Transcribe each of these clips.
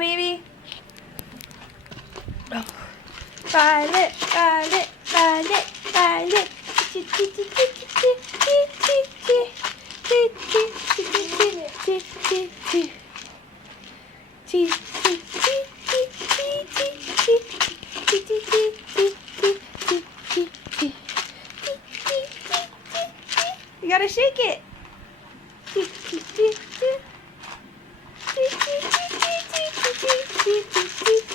baby. Oh. Violet, Violet, Violet, Violet. Chee, chee, chee, chee, chee, chee, chee, chee. Chee, chee, chee, chee, chee, chee, chee. Chee, chee, chee, chee, chee, chee, chee. Chee, chee, chee, chee, chee, chee, chee. You gotta shake it. Chee, chee, chee, chee. Chee, chee, chee, chee, chee, chee, chee, chee, chee,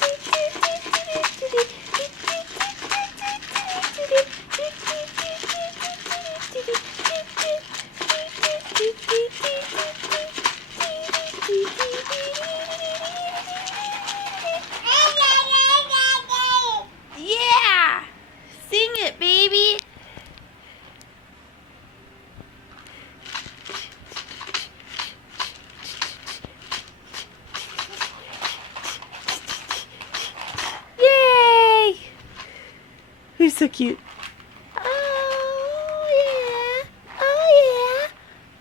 yeah! Sing it, baby! Yay! Who's so cute? Oh yeah! Oh yeah!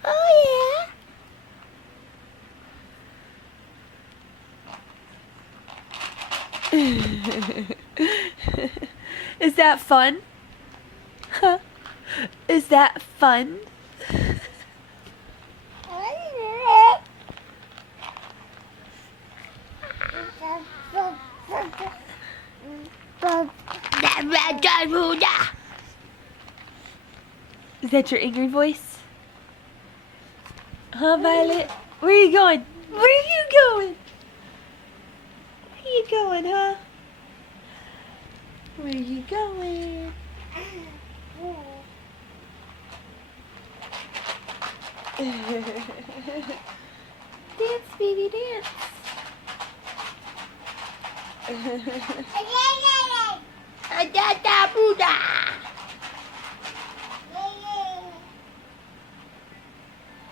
Oh yeah! Is that fun? Huh? Is that fun? Is that your angry voice? Huh, Violet? Where are you going? Where are you going? Where are you going, huh? Where are you going? Dance, baby, dance. Buddha.